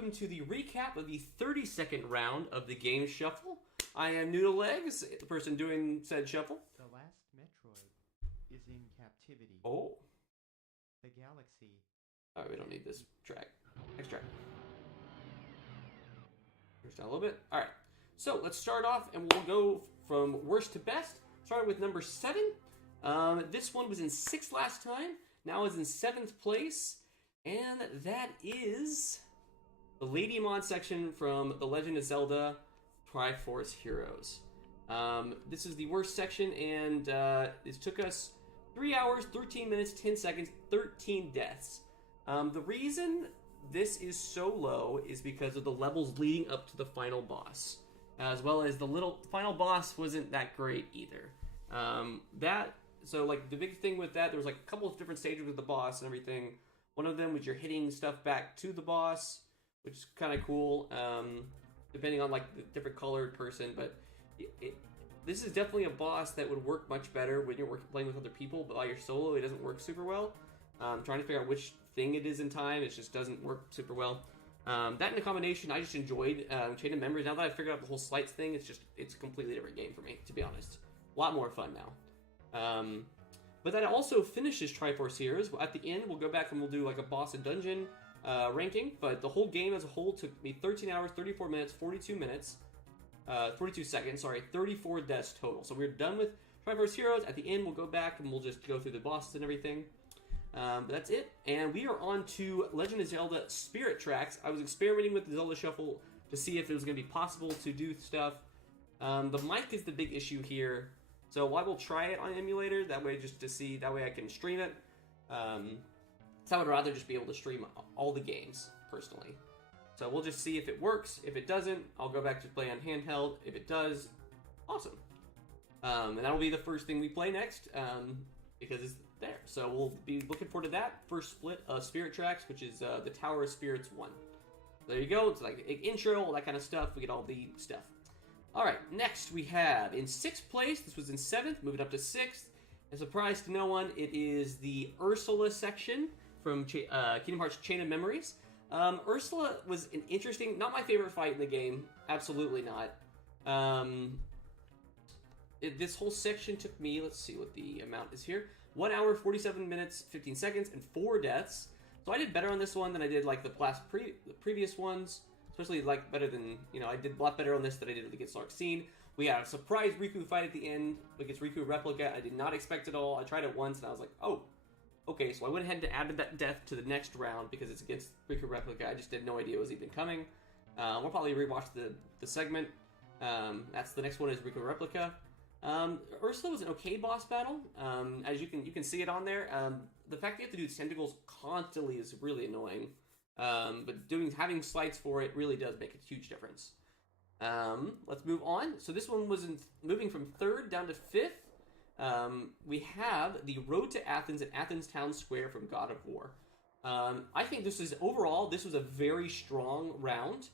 welcome to the recap of the 32nd round of the game shuffle. I am Noodle Legs, the person doing said shuffle. The last Metroid is in captivity. Oh. The galaxy. Oh, we don't need this track. Next track. Here's down a little bit. Alright, so let's start off and we'll go from worst to best. Starting with number 7. This one was in 6th last time. Now is in 7th place. And that is the Lady Mon section from The Legend of Zelda Triforce Heroes. This is the worst section, and it took us 3 hours, 13 minutes, 10 seconds, 13 deaths. The reason this is so low is because of the levels leading up to the final boss, as well as the final boss wasn't that great either. So like the big thing with that, there was like a couple of different stages with the boss and everything. One of them was you're hitting stuff back to the boss, which is kind of cool, depending on like the different colored person. But this is definitely a boss that would work much better when you're playing with other people, but while you're solo, it doesn't work super well. Trying to figure out which thing it is in time, it just doesn't work super well. That in a combination, I just enjoyed Chain of Memories. Now that I've figured out the whole slights thing, it's a completely different game for me, to be honest. A lot more fun now. But that also finishes Triforce Heroes. At the end, we'll go back and we'll do like a boss and dungeon ranking. But the whole game as a whole took me 13 hours, 34 minutes, 42 seconds, 34 deaths total. So we're done with Triforce Heroes. At the end, we'll go back and we'll just go through the bosses and everything. But that's it. And we are on to Legend of Zelda Spirit Tracks. I was experimenting with the Zelda Shuffle to see if it was going to be possible to do stuff. The mic is the big issue here. So I will try it on emulator, that way just to see, that way I can stream it. So I would rather just be able to stream all the games, personally. So we'll just see if it works. If it doesn't, I'll go back to play on handheld. If it does, awesome. And that'll be the first thing we play next, because it's there. So we'll be looking forward to that. First split of Spirit Tracks, which is the Tower of Spirits 1. There you go, it's like an intro, all that kind of stuff. We get all the stuff. Alright, next we have, in 6th place, this was in 7th, moving up to 6th. A surprise to no one, it is the Ursula section from Kingdom Hearts Chain of Memories. Ursula was an interesting, not my favorite fight in the game, absolutely not. This whole section took me, let's see what the amount is here, 1 hour, 47 minutes, 15 seconds, and 4 deaths. So I did better on this one than I did like the previous ones. Especially like better than, I did a lot better on this than I did against Lark Scene. We had a surprise Riku fight at the end against Riku Replica. I did not expect it all. I tried it once and I was like, oh, okay. So I went ahead and added that death to the next round because it's against Riku Replica. I just had no idea it was even coming. We'll probably rewatch the segment. That's the next one is Riku Replica. Ursula was an okay boss battle. As you can see it on there. The fact that you have to do tentacles constantly is really annoying. But having slides for it really does make a huge difference. Let's move on. So this one was moving from 3rd down to 5th. We have the Road to Athens and Athens Town Square from God of War. I think this was a very strong round.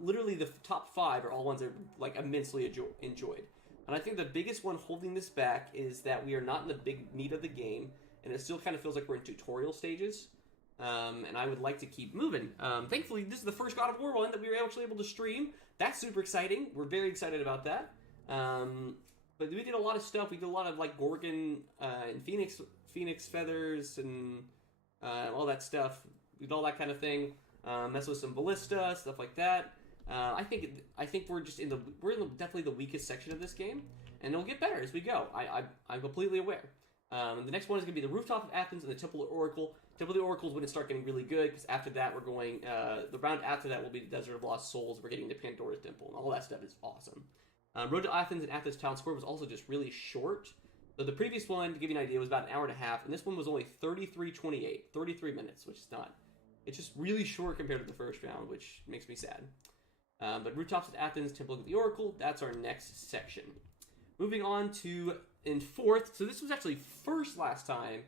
Literally the top 5 are all ones that are like immensely enjoyed. And I think the biggest one holding this back is that we are not in the big meat of the game, and it still kind of feels like we're in tutorial stages. And I would like to keep moving. Thankfully, this is the first God of War one that we were actually able to stream. That's super exciting. We're very excited about that. But we did a lot of stuff. We did a lot of like Gorgon and Phoenix feathers and all that stuff. We did all that kind of thing. Mess with some ballista, stuff like that. I think we're definitely the weakest section of this game, and it'll get better as we go. I'm completely aware. The next one is going to be the Rooftop of Athens and the Temple of Oracle. Temple of the Oracle is when it starts getting really good, because after that we're going, the round after that will be the Desert of Lost Souls. We're getting to Pandora's Temple, and all that stuff is awesome. Road to Athens and Athens Town Square was also just really short. So the previous one, to give you an idea, was about an hour and a half, and this one was only 33 minutes, which is not, it's just really short compared to the first round, which makes me sad. But Rooftops of Athens, Temple of the Oracle, that's our next section. Moving on to, in 4th, so this was actually 1st last time,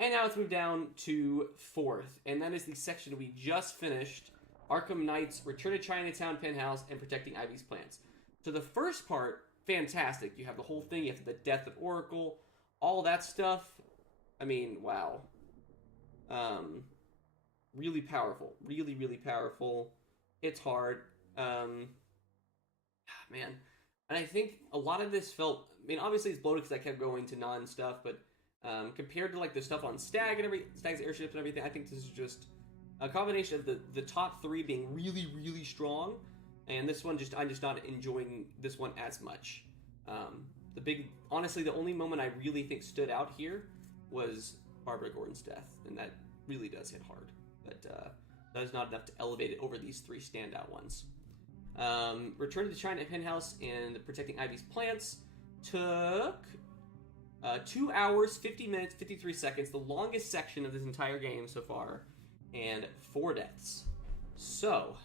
and now it's moved down to 4th, and that is the section we just finished, Arkham Knight's Return to Chinatown Penthouse and Protecting Ivy's Plants. So the first part, fantastic. You have the whole thing, you have the Death of Oracle, all that stuff. I mean, wow. really powerful. Really, really powerful. It's hard. Man. And I think a lot of this felt, I mean, obviously it's bloated because I kept going to non-stuff, but compared to like the stuff on Stag's airships and everything, I think this is just a combination of the top three being really, really strong, and this one I'm just not enjoying this one as much. Honestly, the only moment I really think stood out here was Barbara Gordon's death, and that really does hit hard. But that is not enough to elevate it over these three standout ones. Return to the China Penthouse and protecting Ivy's plants took 2 hours, 50 minutes, 53 seconds, the longest section of this entire game so far, and 4 deaths. So,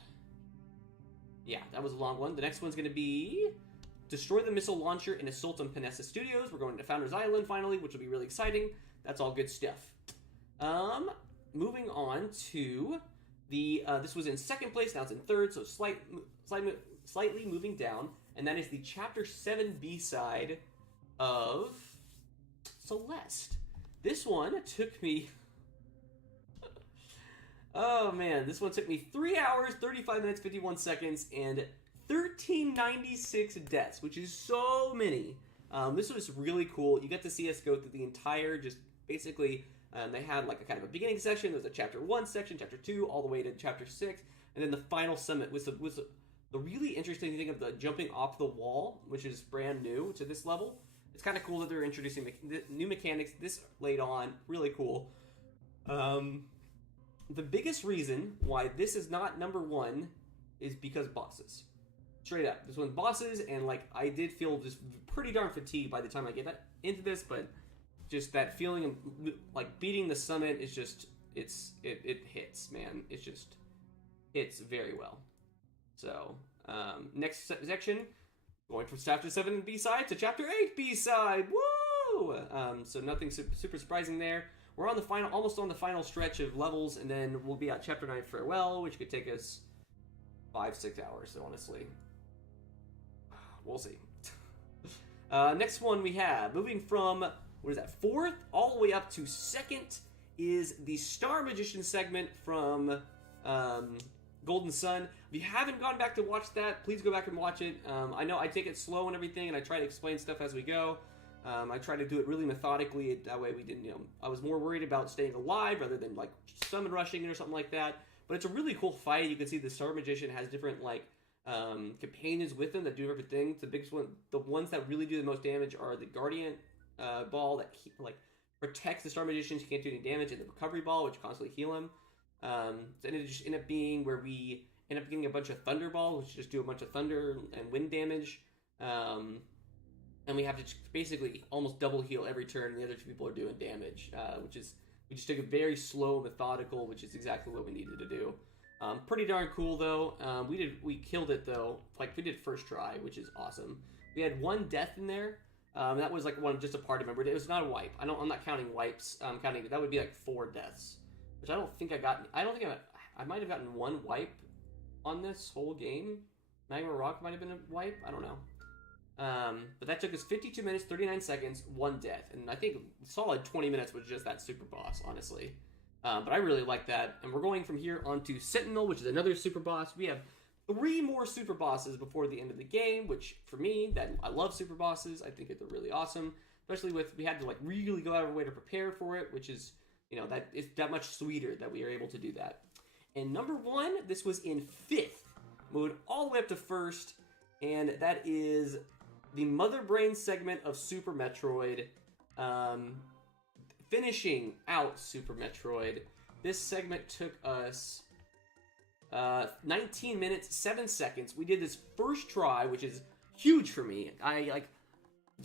yeah, that was a long one. The next one's going to be destroy the missile launcher in Assault on Panessa Studios. We're going to Founders Island finally, which will be really exciting. That's all good stuff. Moving on to the this was in second place, now it's in third, so slightly moving down, and that is the Chapter 7 B-side of Celeste. This one took me oh man, this one took me 3 hours, 35 minutes, 51 seconds, and 1396 deaths, which is so many. This was really cool. You get to see us go through the entire, just basically, they had like a kind of a beginning section. There was a Chapter 1 section, Chapter 2, all the way to Chapter 6, and then the final summit was the really interesting thing of the jumping off the wall, which is brand new to this level. It's kind of cool that they're introducing new mechanics this late on. Really cool. The biggest reason why this is not number 1 is because bosses. Straight up. This one's bosses, and like I did feel just pretty darn fatigued by the time I get into this, but just that feeling of like beating the summit is just, it hits, man. It's just hits very well. So, next section, going from Chapter 7 B-side to Chapter 8 B-side. Woo! So nothing super surprising there. We're on the almost on the final stretch of levels, and then we'll be at Chapter 9 Farewell, which could take us 5-6 hours, honestly. We'll see. Next one we have, moving from, what is that, 4th all the way up to 2nd, is the Star Magician segment from Golden Sun. If you haven't gone back to watch that, please go back and watch it. I know I take it slow and everything, and I try to explain stuff as we go. I try to do it really methodically, that way we didn't, I was more worried about staying alive rather than like summon rushing or something like that. But it's a really cool fight. You can see the Star Magician has different like companions with him that do different things. The biggest one, the ones that really do the most damage are the Guardian Ball that protects the Star Magician. He can't do any damage, and the Recovery Ball, which constantly heal him. And it just end up being where we end up getting a bunch of Thunder Balls, which just do a bunch of thunder and wind damage. And we have to basically almost double heal every turn, and the other 2 people are doing damage, we just took it very slow, methodical, which is exactly what we needed to do. Pretty darn cool though. We killed it though. Like we did first try, which is awesome. We had 1 death in there. That was like just a part of it. It was not a wipe. I'm not counting wipes. Counting that would be like 4 deaths, which I don't think I got. I might have gotten 1 wipe on this whole game. Magma Rock might have been a wipe. I don't know. But that took us 52 minutes, 39 seconds, 1 death. And I think a solid 20 minutes was just that super boss, honestly. But I really like that. And we're going from here on to Sentinel, which is another super boss. We have 3 more super bosses before the end of the game, which for me, I love super bosses. I think they're really awesome. Especially we had to like really go out of our way to prepare for it, which is, that it's that much sweeter that we are able to do that. And number 1, this was in 5th. Moved all the way up to 1st. And that is the Mother Brain segment of Super Metroid, finishing out Super Metroid. This segment took us 19 minutes, 7 seconds. We did this first try, which is huge for me. I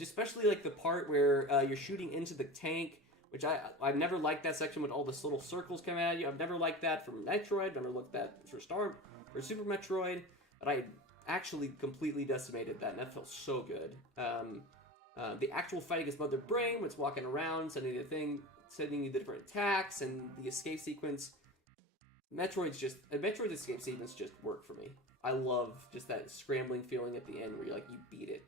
especially like the part where you're shooting into the tank, which I've never liked that section with all this little circles coming at you. I've never liked that from Metroid. Never liked that for Super Metroid. But I actually completely decimated that, and that felt so good. The actual fight against Mother Brain, what's walking around, sending you the different attacks, and the escape sequence. Metroid's escape sequence just worked for me. I love just that scrambling feeling at the end where you beat it.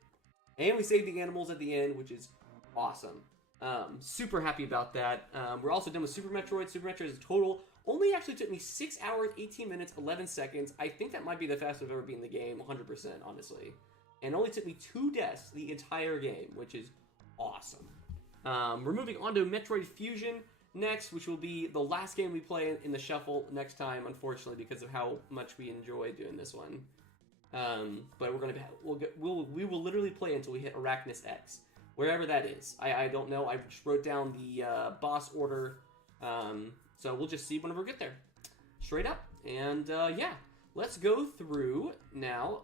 And we saved the animals at the end, which is awesome. Super happy about that. We're also done with Super Metroid. Super Metroid is a total Only actually took me 6 hours, 18 minutes, 11 seconds. I think that might be the fastest I've ever been in the game, 100%, honestly. And only took me 2 deaths the entire game, which is awesome. We're moving on to Metroid Fusion next, which will be the last game we play in the shuffle next time, unfortunately, because of how much we enjoy doing this one. But we're gonna we will literally play until we hit Arachnus X, wherever that is. I don't know. I just wrote down the boss order, so we'll just see whenever we get there, straight up. And yeah, let's go through now.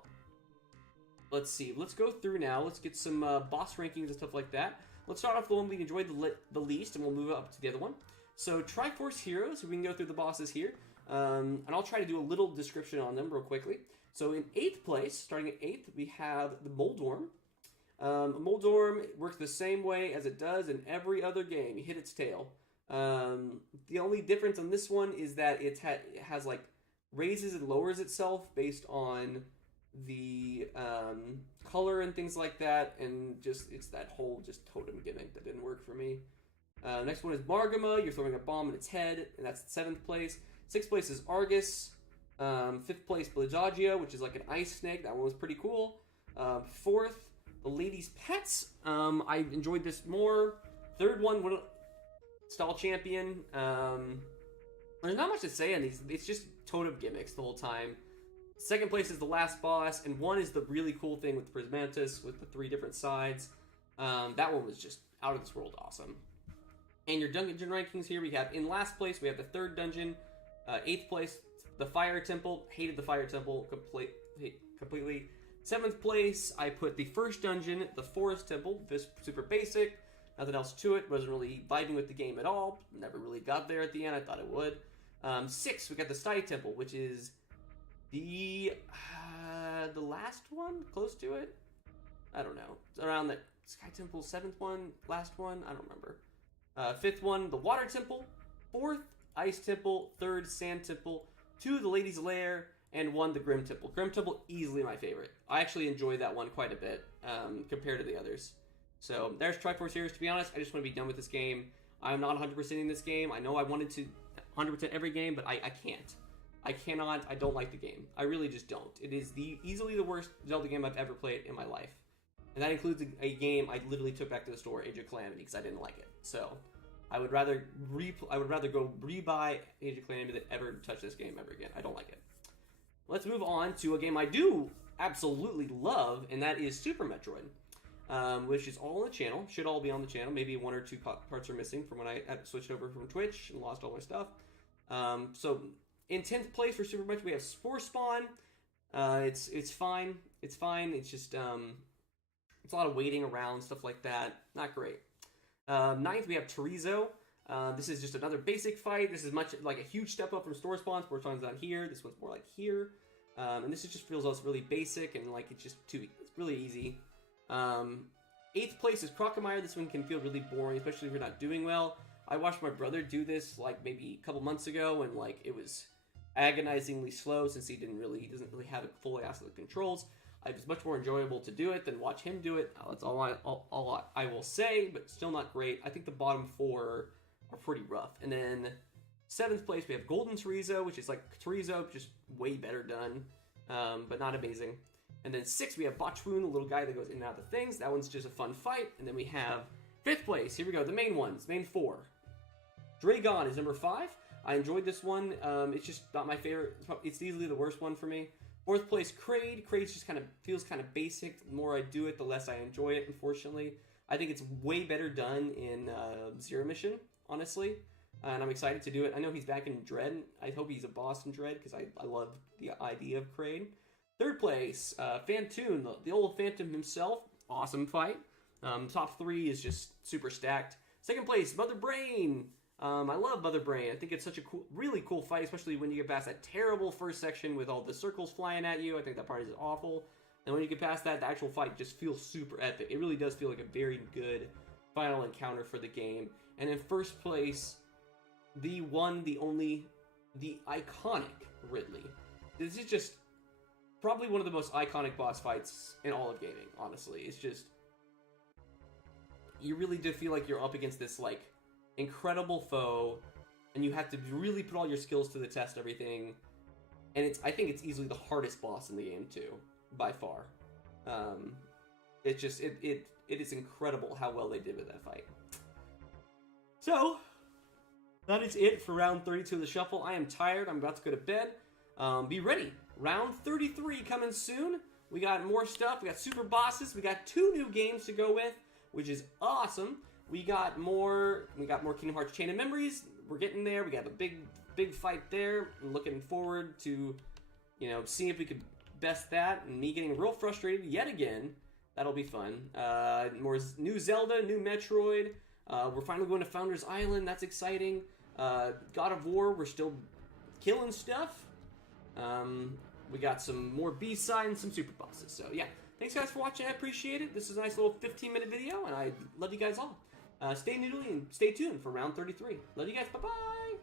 Let's see. Let's go through now. Let's get some boss rankings and stuff like that. Let's start off the one we enjoyed the least, and we'll move up to the other one. So Triforce Heroes, we can go through the bosses here, and I'll try to do a little description on them real quickly. So in 8th place, starting at 8th, we have the Moldorm. Moldorm works the same way as it does in every other game. You hit its tail. The only difference on this one is that it has like raises and lowers itself based on the color and things like that, and just it's that whole just totem gimmick that didn't work for me. Next one is Margama. You're throwing a bomb in its head, and that's 7th place. 6th place is Argus. 5th place, Blizzagia, which is like an ice snake. That one was pretty cool. 4th, the Lady's Pets. I enjoyed this more. 3rd one, Stall Champion. There's not much to say on these. It's just totem gimmicks the whole time. 2nd place is the last boss, and 1 is the really cool thing with the Prismantis with the 3 different sides. That one was just out of this world awesome. And your dungeon rankings here, we have in last place, we have the 3rd dungeon. 8th place, the Fire Temple. Hated the Fire Temple completely. 7th place, I put the 1st dungeon, the Forest Temple. This super basic, nothing else to it. Wasn't really vibing with the game at all. Never really got there at the end. I thought it would. 6th, we got the Sty Temple, which is the last one, close to it. I don't know. It's around the Sky Temple, 7th one, last one. I don't remember. 5th one, the Water Temple. 4th, Ice Temple. 3rd, Sand Temple. 2, the Lady's Lair, and 1, the Grim Temple. Grim Temple, easily my favorite. I actually enjoyed that one quite a bit compared to the others. So there's Triforce Heroes. To be honest, I just want to be done with this game. I'm not 100% in this game. I know I wanted to 100% every game, but I can't. I cannot. I don't like the game. I really just don't. It is easily the worst Zelda game I've ever played in my life. And that includes a game I literally took back to the store, Age of Calamity, because I didn't like it. So I would rather go rebuy Age of Calamity than ever touch this game ever again. I don't like it. Let's move on to a game I do absolutely love, and that is Super Metroid, which is all on the channel. Should all be on the channel. Maybe 1 or 2 parts are missing from when I switched over from Twitch and lost all my stuff. So in 10th place for Super Metroid, we have Spore Spawn. It's fine. It's fine. It's just it's a lot of waiting around, stuff like that. Not great. 9th, we have Terizo. This is just another basic fight. This is much like a huge step up from Spore Spawn. Spore Spawn's down here. This one's more like here. And this just feels really basic and like it's really easy. 8th place is Crocomire. This one can feel really boring, especially if you're not doing well. I watched my brother do this like maybe a couple months ago, and like it was agonizingly slow since he doesn't really have a full grasp of the controls. It was much more enjoyable to do it than watch him do it. That's all I will say, but still not great. I think the bottom 4 are pretty rough. And then 7th place, we have Golden Terizo, which is like Terizo, just way better done, but not amazing. And then 6th, we have Botchwoon, the little guy that goes in and out of things. That one's just a fun fight. And then we have 5th place. Here we go, the main ones, main 4. Dragon is number 5. I enjoyed this one. It's just not my favorite. It's easily the worst one for me. 4th place, Kraid. Kraid just feels kind of basic. The more I do it, the less I enjoy it, unfortunately. I think it's way better done in Zero Mission, honestly. And I'm excited to do it. I know he's back in Dread. I hope he's a boss in Dread, because I love the idea of Kraid. 3rd place, Phantoon, the old Phantom himself. Awesome fight. Top 3 is just super stacked. 2nd place, Mother Brain. I love Mother Brain. I think it's such a really cool fight, especially when you get past that terrible first section with all the circles flying at you. I think that part is awful. And when you get past that, the actual fight just feels super epic. It really does feel like a very good final encounter for the game. And in 1st place, the one, the only, the iconic Ridley. This is just probably one of the most iconic boss fights in all of gaming, honestly. It's just, you really do feel like you're up against this, like, incredible foe and you have to really put all your skills to the test, everything. And I think it's easily the hardest boss in the game too, by far. It's just it is incredible how well they did with that fight. So that is it for round 32 of the shuffle. I am tired. I'm about to go to bed. Be ready. Round 33 coming soon. We got more stuff. We got super bosses. We got 2 new games to go with, which is awesome. We got more Kingdom Hearts Chain of Memories. We're getting there. We got a big fight there. I'm looking forward to, seeing if we could best that, and me getting real frustrated yet again. That'll be fun. More new Zelda, new Metroid. We're finally going to Founders Island. That's exciting. God of War, we're still killing stuff. We got some more B-side and some super bosses. So yeah, thanks guys for watching. I appreciate it. This is a nice little 15-minute video, and I love you guys all. Stay noodly and stay tuned for round 33. Love you guys. Bye-bye.